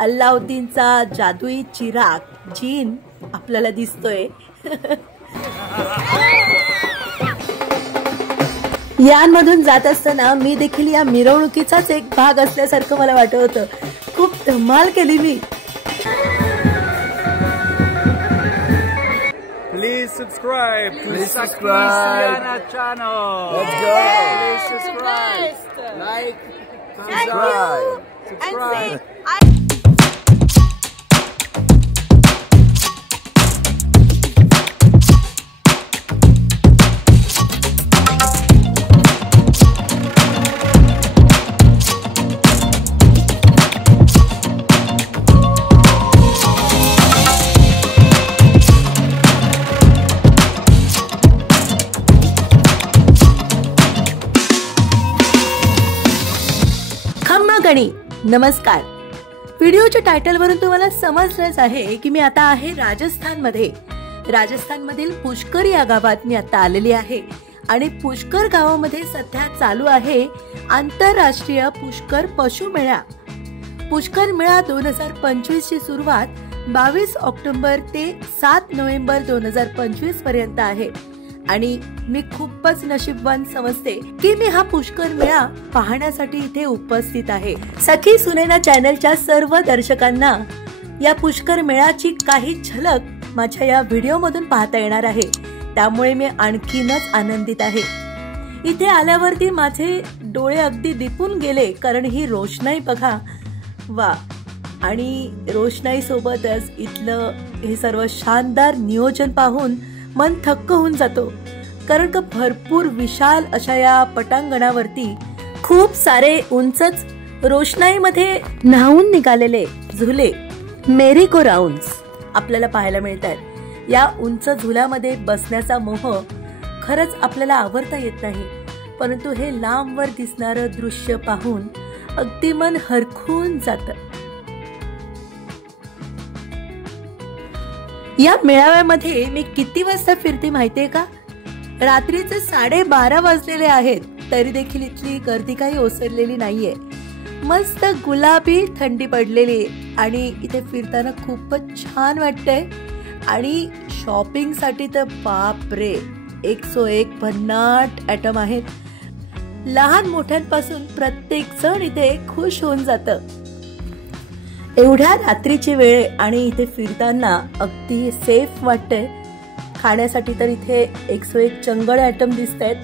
अल्लाउद्दीनचा जादुई चिराग जीन आपल्याला दिसतोय। यांमधून जात असताना मी देखील या मिरवणुकीचाच एक भाग असल्यासारखं मला वाटत होतं। खूप धमाल केली मी। Please subscribe to Sakisiyana channel. Let's go. Please subscribe. Like, Subscribe. नमस्कार। व्हिडिओच्या टायटल वरून तुम्हाला समजलंच आहे की मी आता आहे राजस्थानमध्ये। राजस्थानमधील पुष्कर या गावात मी आता आलेली आहे आणि पुष्कर गावामध्ये सध्या चालू आहे आंतरराष्ट्रीय पुष्कर पशु मेळा। पुष्कर मेळा 2025 ची सुरुवात 22 ऑक्टोबर ते 7 नोव्हेंबर 2025 पर्यंत आहे आणि मी खूपच नशीबवान समजते की मी हा पुष्कर मेळा पाहण्यासाठी इथे उपस्थित आहे। सखी सुनैना चॅनलच्या सर्व दर्शकांना या पुष्कर मेळ्याची काही झलक माझ्या या व्हिडिओ मधून पाहता येणार आहे, त्यामुळे मी आणखीनच आनंदित आहे। इथे आल्यावरती माझे डोळे अगदी दिपून गेले, कारण ही रोषणाई बघा, वा, आणि रोषणाई सोबतच इथलं हे सर्व शानदार नियोजन पाहून मन थक्क होऊन जातो, कारण का भरपूर विशाल अशा या पटांगणावरती खूप सारे उंचच रोषणाईमध्ये न्हावून निघालेले झुले, मेरी गो राउंड्स आपल्याला पाहायला मिळतात। या उंच झुल्यामध्ये बसण्याचा मोह खरंच आपल्याला आवरता येत नाही, परंतु हे लांबवर दिसणारं दृश्य पाहून अगदी मन हरखून जातं। या मेळाव्यामध्ये मी किती वाजता फिरते माहितीये का? रात्रीचे 12:30 वाजलेले आहेत, तरी देखील इथली गर्दी काही ओसरलेली नाहीये। मस्त गुलाबी थंडी पडलेली आणि इथे फिरताना खूपच छान वाटतंय। आणि शॉपिंग साठी तर बाप रे, 101 भन्नाट आयटम आहेत। लहान मोठ्यांपासून प्रत्येक जण इथे खुश होऊन जातं। एवढ्या रात्रीची वेळ आणि इथे फिरताना अगदी सेफ वाटतंय। खाण्यासाठी तर इथे 101 चंगळ आयटम दिसतायत।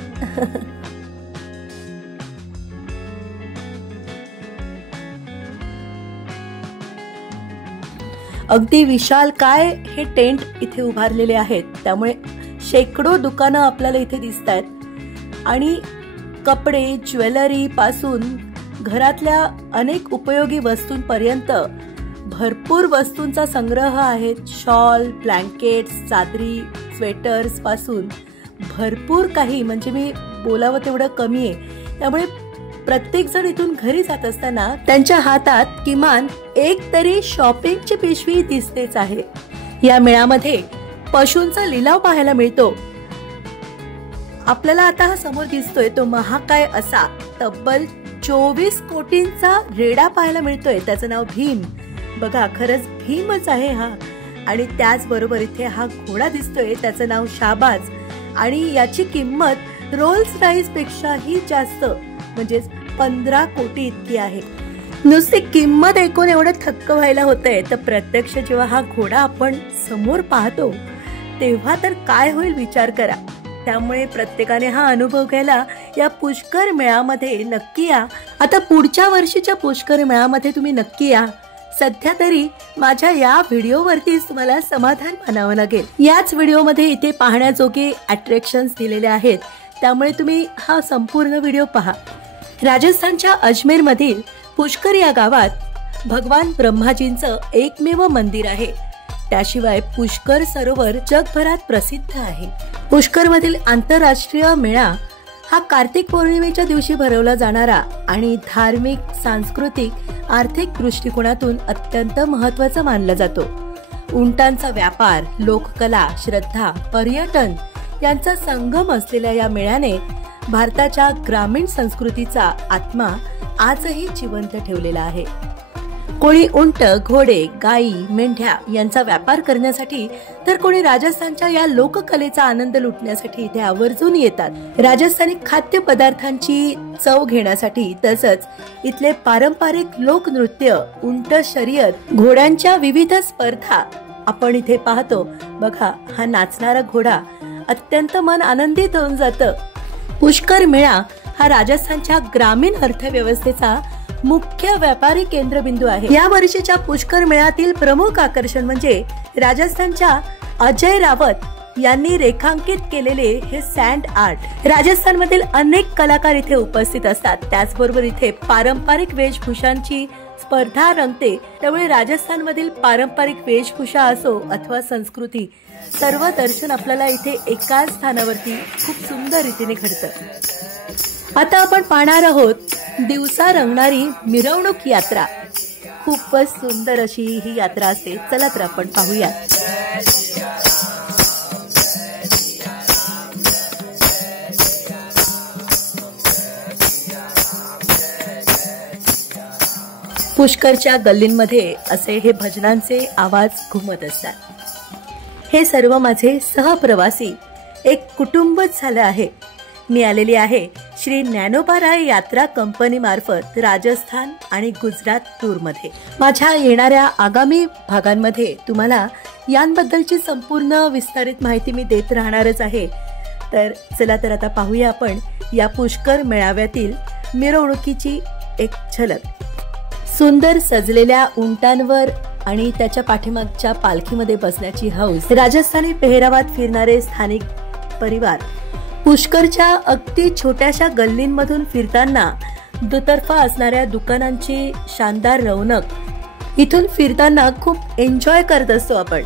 अगदी विशाल काय हे टेंट इथे उभारलेले आहेत, त्यामुळे शेकडो दुकानं आपल्याला इथे दिसतायत आणि कपडे, ज्वेलरी पासून घरातल्या अनेक उपयोगी वस्तूंपर्यंत भरपूर वस्तूंचा संग्रह आहे। शॉल, ब्लँकेट्स, चादरी, स्वेटर्स पासून भरपूर काही, म्हणजे मी बोलावं तेवढं कमी आहे। त्यामुळे प्रत्येक जण इथून घरी जात असताना त्यांच्या हातात किमान एक तरी शॉपिंगची पिशवी दिसतेच आहे। या मेळ्यामध्ये पशूंचा लिलाव पाहायला मिळतो। आपल्याला आता हा समोर दिसतोय तो महाकाय असा तब्बल 24 कोटींचा रेडा पाहायला मिळतोय। त्याचं नाव भीम। बघा, खरंच भीमच आहे हा। आणि त्याचबरोबर इथे हा घोडा दिसतोय, त्याचं नाव शाबाज, आणि याची किंमत रोल्स रॉइस पेक्षाही जास्त, म्हणजे 15 कोटी इतकी आहे। नुसती किंमत ऐकून एवढं थक्क व्हायला होतंय, तर प्रत्यक्ष जेव्हा हा घोडा आपण समोर पाहतो तेव्हा तर काय होईल विचार करा। त्यामुळे प्रत्येकाने हा अनुभव घ्यायला या पुष्कर मेळ्यामध्ये नक्की या। आता पुढच्या वर्षीच्या पुष्कर मेळ्यामध्ये तुम्ही नक्की या। सध्या तरी माझ्या या व्हिडिओवरतीच तुम्हाला समाधान मानावं लागेल। याच व्हिडिओमध्ये इथे पाहण्याजोगे अट्रॅक्शन्स दिलेले आहेत, त्यामुळे तुम्ही हा संपूर्ण व्हिडिओ पहा। राजस्थानच्या अजमेर मधील पुष्कर या गावात भगवान ब्रह्माजींचं एकमेव मंदिर आहे। त्याशिवाय पुष्कर सरोवर जगभरात प्रसिद्ध आहे। पुष्कर मधील आंतरराष्ट्रीय मेळा हा कार्तिक पौर्णिमेच्या दिवशी भरवला जाणारा आणि धार्मिक, सांस्कृतिक, आर्थिक दृष्टिकोनातून अत्यंत महत्त्वाचा मानला जातो। उंटांचा व्यापार, लोककला, श्रद्धा, पर्यटन यांचा संगम असलेल्या या मेळ्याने भारताच्या ग्रामीण संस्कृतीचा आत्मा आजही जिवंत ठेवलेला आहे। कोणी उंट, घोडे, गायी, मेंढ्या यांचा व्यापार करण्यासाठी, तर कोणी राजस्थानच्या या लोककलेचा आनंद लुटण्यासाठी इथे आवर्जून येतात. राजस्थानी खाद्य पदार्थांची चव घेण्यासाठी, तसंच इथले पारंपरिक लोकनृत्य, उंट शर्यत, घोड्यांच्या विविध स्पर्धा आपण इथे पाहतो. बघा, हा नाचणारा घोडा अत्यंत मन आनंदित होऊन जातं. पुष्कर मेळा हा राजस्थानच्या ग्रामीण अर्थव्यवस्थेचा मुख्य व्यापारी केंद्रबिंदू आहे. या वर्षीच्या पुष्कर मेळ्यातील प्रमुख आकर्षण म्हणजे राजस्थानच्या अजय रावत यांनी रेखांकित केलेले हे सँड आर्ट. राजस्थानमधील अनेक कलाकार इथे उपस्थित असतात. त्याचबरोबर इथे पारंपरिक वेशभूषांची स्पर्धा रंगते. त्यामुळे राजस्थानमधील पारंपरिक वेशभूषा असो अथवा संस्कृती, सर्व दर्शन आपल्याला इथे एकाच स्थानावरती खूप सुंदर रीतीने घडतं. आता आपण पाहणार आहोत दिवसा रंगणारी मिरवणूक यात्रा. खूपच सुंदर अशी ही यात्रा असते. चला तर आपण पाहूया. पुष्करच्या गल्लींमध्ये असे हे भजनांचे आवाज घुमत असतात. हे सर्व माझे सहप्रवासी, एक कुटुंबच झालं आहे. मी आलेली आहे श्री ज्ञानोबा राय यात्रा कंपनी मार्फत राजस्थान आणि गुजरात टूर मध्ये. माझ्या येणाऱ्या आगामी भागांमध्ये तुम्हाला यांबद्दलची संपूर्ण विस्तारित माहिती मी देत राहणारच आहे. तर चला तर आता पाहूया आपण या पुष्कर मेळाव्यातील मिरवणुकीची एक झलक. सुंदर सजलेल्या उंटांवर आणि त्याच्या पाठीमागच्या पालखीमध्ये बसण्याची हौस, राजस्थानी पेहरावात फिरणारे स्थानिक परिवार, पुष्करच्या अगदी छोट्याशा गल्लींमधून फिरताना दुतर्फा असणाऱ्या दुकानांची शानदार रौनक, इथून फिरताना खूप एन्जॉय करत असतो आपण.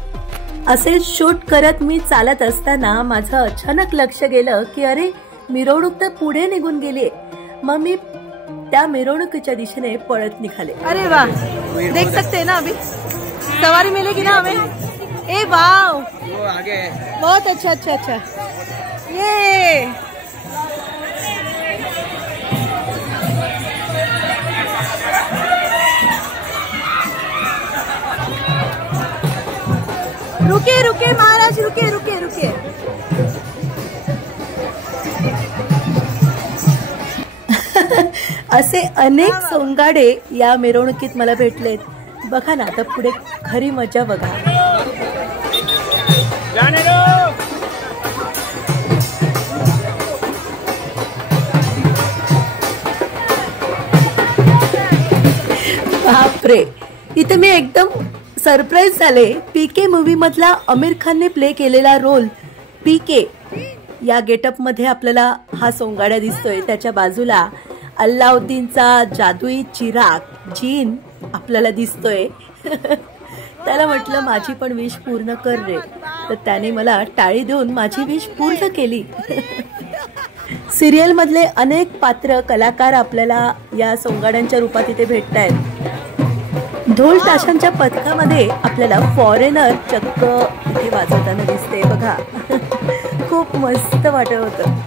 असे शूट करत मी चालत असताना माझं अचानक लक्ष गेलं की अरे, मिरवणूक तर पुढे निघून गेलीये. मग मी त्या मिरवणुकीच्या दिशेने पळत निघाले. अरे वाह, देख सकते हैं ना, अभी सवारी मिलेगी ना हमें. ए वाह, वो आगे है. बहुत अच्छा अच्छा अच्छा. ये रुके रुके महाराज, रुके रुके रुके. असे अनेक सोंगाडे या मिरवणुकीत मला भेटलेत. बघा ना, आता पुढे खरी मजा बघा. बापरे, इथे मी एकदम सरप्राईज झाले. पीके मूवी मधला आमिर खानने प्ले केलेला रोल पीके या गेटअप मध्ये आपल्याला हा सोंगाड्या दिसतोय. त्याच्या बाजूला अल्लाउद्दीनचा जादुई चिराग जीन आपल्याला दिसतोय. त्याला म्हटलं माझी पण विश पूर्ण कर रे, तर त्याने मला टाळी देऊन माझी विश पूर्ण केली. सिरियल मधले अनेक पात्र कलाकार आपल्याला या सोंगाड्यांच्या रूपात इथे भेटतायत. ढोल ताशांच्या पथकामध्ये आपल्याला फॉरेनर चक्क इथे वाजवताना दिसते. बघा, खूप मस्त वाटत होतं.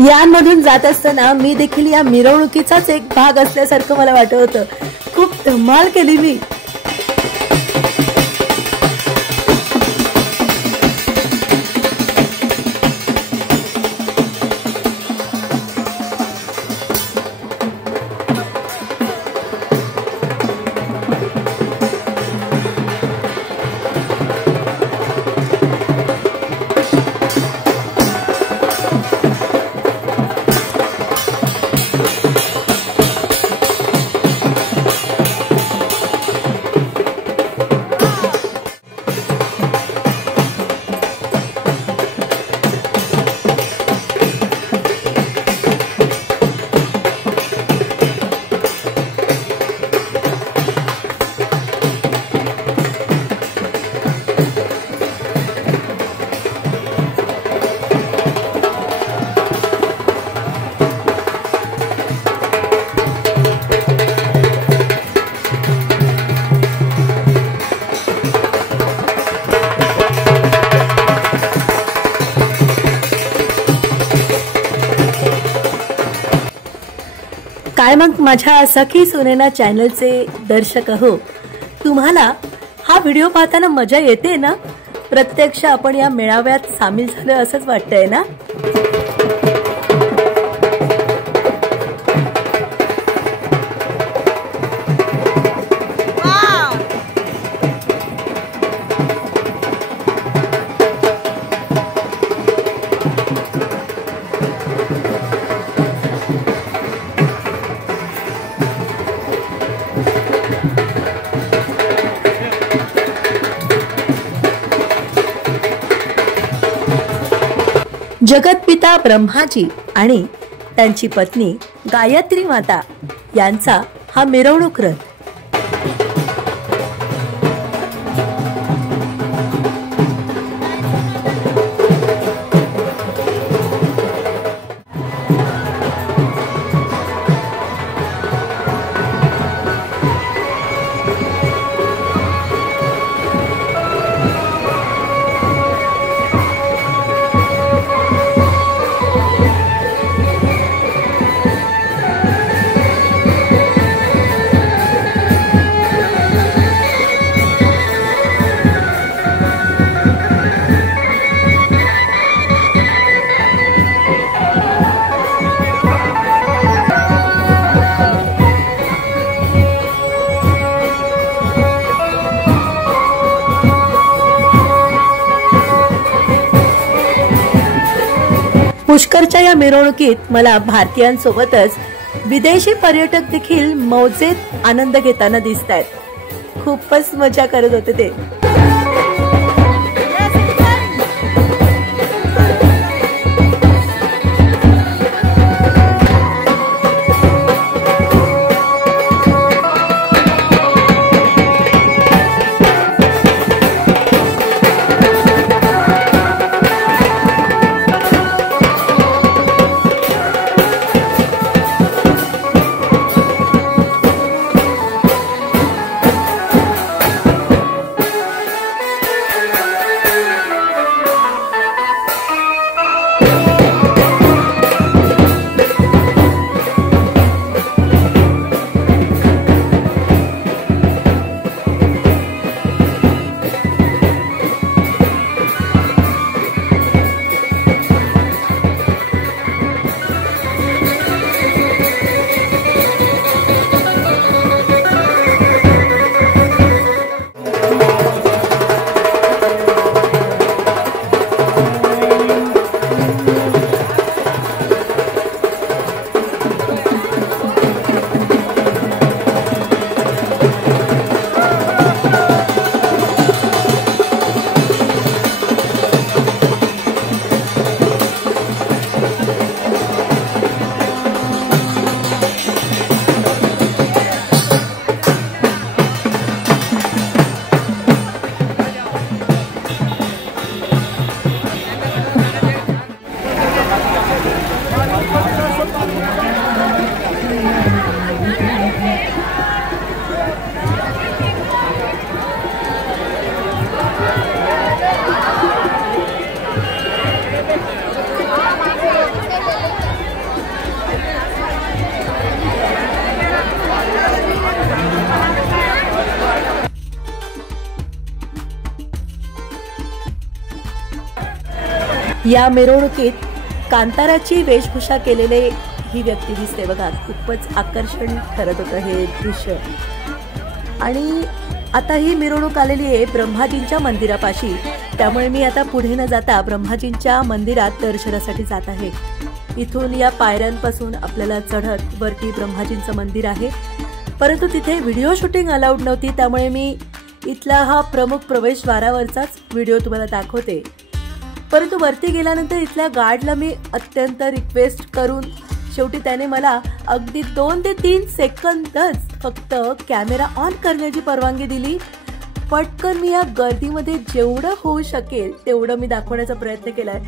यांमधून जात असताना मी देखील या मिरवणुकीचाच एक भाग असल्यासारखं मला वाटत होतं. खूप धमाल केली मी. काय मग माझ्या सखी सुनेना चॅनलचे दर्शक हो, तुम्हाला हा व्हिडिओ पाहताना मजा येते ना? प्रत्यक्ष आपण या मेळाव्यात सामील झालो असंच वाटतंय ना? जगतपिता ब्रह्माजी आणि त्यांची पत्नी गायत्री माता यांचा हा मिरवणूक रथ. पुष्करच्या या मिरवणुकीत मला भारतीयांसोबतच विदेशी पर्यटक देखील मौजेत आनंद घेताना दिसतायत. खूपच मजा करत होते ते. या मिरवणुकीत कांताराची वेशभूषा केलेले ही व्यक्ती दिसते बघा. खूपच आकर्षण ठरत होतं हे दृश्य. आणि आता ही मिरवणूक आलेली आहे ब्रह्माजींच्या मंदिरापाशी. त्यामुळे मी आता पुढे न जाता ब्रह्माजींच्या मंदिरात दर्शनासाठी जात आहे. इथून या पायऱ्यांपासून आपल्याला चढत वरती ब्रह्माजींचं मंदिर आहे. परंतु तिथे व्हिडिओ शूटिंग अलाउड नव्हती, त्यामुळे मी इथला हा प्रमुख प्रवेशद्वारावरचाच व्हिडिओ तुम्हाला दाखवते. परंतु वरती गेल्यानंतर इथल्या गार्डला मी अत्यंत रिक्वेस्ट करून शेवटी त्याने मला अगदी 2 ते 3 सेकंदच फक्त कॅमेरा ऑन करण्याची परवानगी दिली. पटकन मी या गर्दीमध्ये जेवढं होऊ शकेल तेवढं मी दाखवण्याचा प्रयत्न केलाय.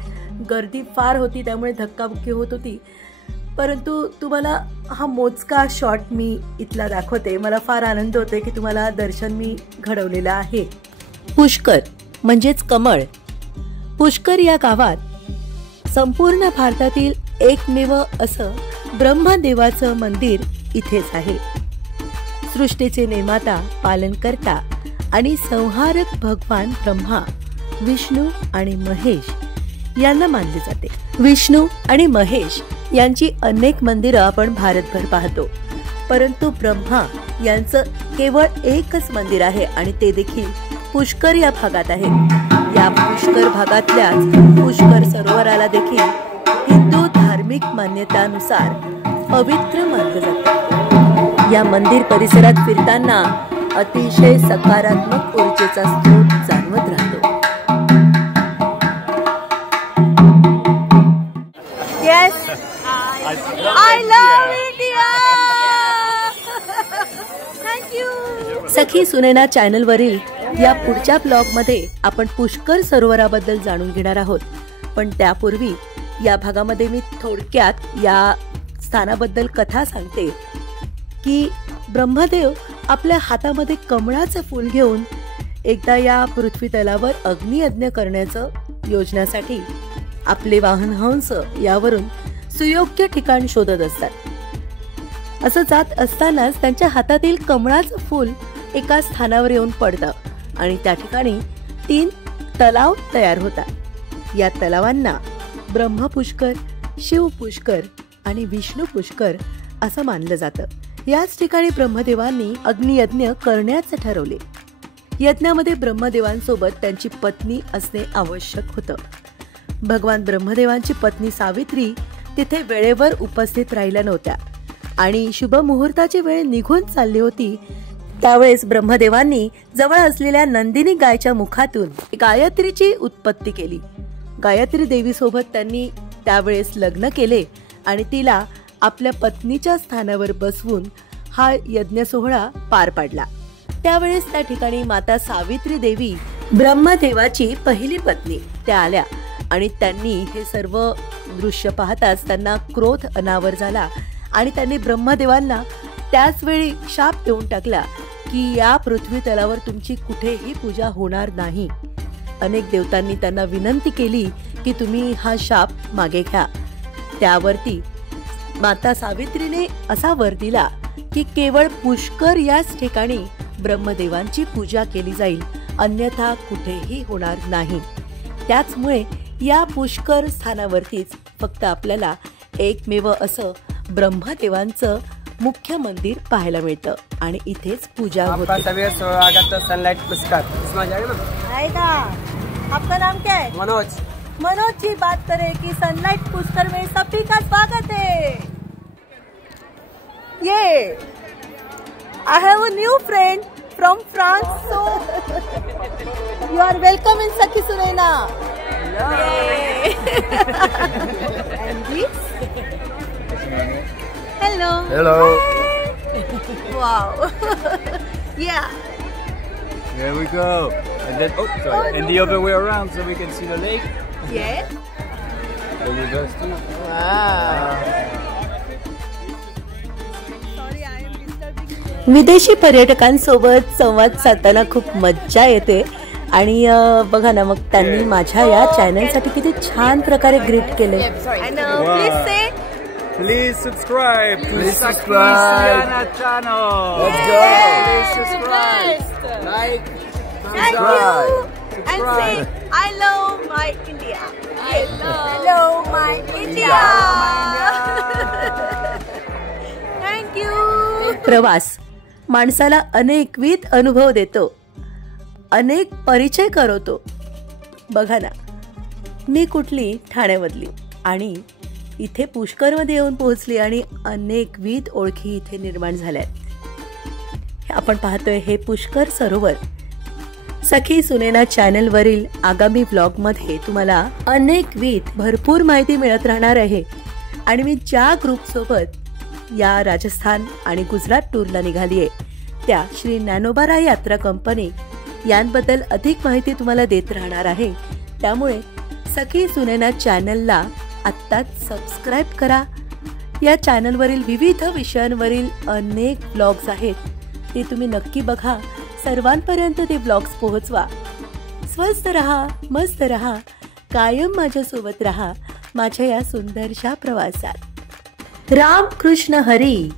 गर्दी फार होती त्यामुळे धक्काबुक्की होत होती. परंतु तुम्हाला हा मोजका शॉट मी इथला दाखवते. मला फार आनंद होतोय की तुम्हाला दर्शन मी घडवलेलं आहे. पुष्कर म्हणजेच कमळ. पुष्कर या गावात संपूर्ण भारतातील एकमेव असं ब्रह्मदेवाचं मंदिर इथेच आहे. सृष्टीचे निर्माता, पालनकर्ता आणि संहारक भगवान ब्रह्मा, विष्णू आणि महेश यांना मानले जाते. विष्णू आणि महेश यांची अनेक मंदिरं आपण भारतभर पाहतो, परंतु ब्रह्मा यांचं केवळ एकच मंदिर आहे आणि ते देखील पुष्कर या भागात आहे. या पुष्कर भागातल्याच पुष्कर सरोवराला देखील हिंदू धार्मिक मान्यतानुसार पवित्र मानलं जातं. या मंदिर परिसरात फिरताना अतिशय सकारात्मक ऊर्जेचा स्रोत जाणवत राहतो. Yes, I love India. Thank you. सखी सुनैना चॅनलवरील या पुढच्या ब्लॉगमध्ये आपण पुष्कर सरोवराबद्दल जाणून घेणार आहोत. पण त्यापूर्वी या भागामध्ये मी थोडक्यात या स्थानाबद्दल कथा सांगते की ब्रह्मदेव आपल्या हातामध्ये कमळाचं फूल घेऊन एकदा या पृथ्वी तलावर अग्नियज्ञ करण्याचं योजनासाठी आपले वाहन हंस यावरून सुयोग्य ठिकाण शोधत असतात. असं जात असतानाच त्यांच्या हातातील कमळाचं फूल एका स्थानावर येऊन पडतं आणि त्या ठिकाणी 3 तलाव तयार होतात. या तलावांना ब्रह्मपुष्कर, शिवपुष्कर आणि विष्णू पुष्कर असं मानलं जातं. याच ठिकाणी ब्रह्मदेवांनी अग्नियज्ञ करण्याचे ठरवले. यज्ञामध्ये ब्रह्मदेवांसोबत त्यांची पत्नी असणे आवश्यक होतं. भगवान ब्रह्मदेवांची पत्नी सावित्री तिथे वेळेवर उपस्थित राहिल्या नव्हत्या आणि शुभ मुहूर्ताची वेळ निघून चालली होती. त्यावेळेस ब्रह्मदेवांनी जवळ असलेल्या नंदिनी गायच्या मुखातून गायत्रीची उत्पत्ती केली. गायत्री देवी सोबत त्यांनी त्यावेळेस लग्न केले आणि तिला आपल्या पत्नीच्या स्थानावर बसवून हा यज्ञ सोहळा पार पाडला. त्यावेळेस त्या ठिकाणी माता सावित्री देवी ब्रह्मदेवाची पहिली पत्नी त्या आल्या आणि त्यांनी हे सर्व दृश्य पाहताच त्यांना क्रोध अनावर झाला आणि त्यांनी ब्रह्मदेवांना त्याच वेळी शाप देऊन टाकला की या पृथ्वी तलावर तुमची कुठेही पूजा होणार नाही. अनेक देवतांनी त्यांना विनंती केली की तुम्ही हा शाप मागे घ्या. त्यावरती माता सावित्रीने असा वर दिला की केवळ पुष्कर याच ठिकाणी ब्रह्मदेवांची पूजा केली जाईल, अन्यथा कुठेही होणार नाही. त्याचमुळे या पुष्कर स्थानावरतीच फक्त आपल्याला एकमेव असं ब्रह्मदेवांचं मुख्य मंदिर पाहायला मिळतं आणि इथेच पूजा होते. सनलाइट पुष्कर. आपका नाम क्या है? मनोज. मनोज जी बात करें कि सनलाइट पुष्कर में सभी का स्वागत है. ये I have a new friend from France, so you are welcome in Sakhi Sunaina. And this? Hello. Hello. Wow. Yeah. There we go. And then, and the other way around so we can see the lake. Yes. The reverse too. Sorry, I am disturbing you. विदेशी पर्यटकांसोबत संवाद साधताना खूप मज्जा येते आणि बघा ना, मग त्यांनी माझ्या या चॅनलसाठी किती छान प्रकारे ग्रीट केले. And please say. Please subscribe. Please subscribe. Susiana channel. Let's go. Please subscribe. Like. Thank you. And say, I love my India. Hello, my India. Thank you. प्रवास माणसाला अनेकविध अनुभव देतो, अनेक परिचय करवतो. बघा ना, मी कुठली ठाण्यामधली आणि इथे पुष्करमध्ये येऊन पोहोचली आणि अनेकविध ओळखी इथे निर्माण झाल्यात. आपण पाहतोय हे पुष्कर सरोवर. सखी सुनेना चॅनलवरील आगामी व्लॉगमध्ये तुम्हाला अनेकविध भरपूर माहिती मिळत राहणार आहे. आणि मी ज्या ग्रुपसोबत या राजस्थान आणि गुजरात टूरला निघाली आहे त्या श्री ज्ञानोबा यात्रा कंपनी यांबद्दल अधिक माहिती तुम्हाला देत राहणार आहे. त्यामुळे सखी सुनेना चॅनलला आत्ताच सबस्क्राईब करा. या चॅनलवरील विविध विषयांवरील अनेक ब्लॉग्स आहेत, ते तुम्ही नक्की बघा. सर्वांपर्यंत ते ब्लॉग्स पोहोचवा. स्वस्थ रहा, मस्त रहा, कायम माझ्यासोबत रहा माझ्या या सुंदरशा प्रवासात. राम कृष्ण हरी.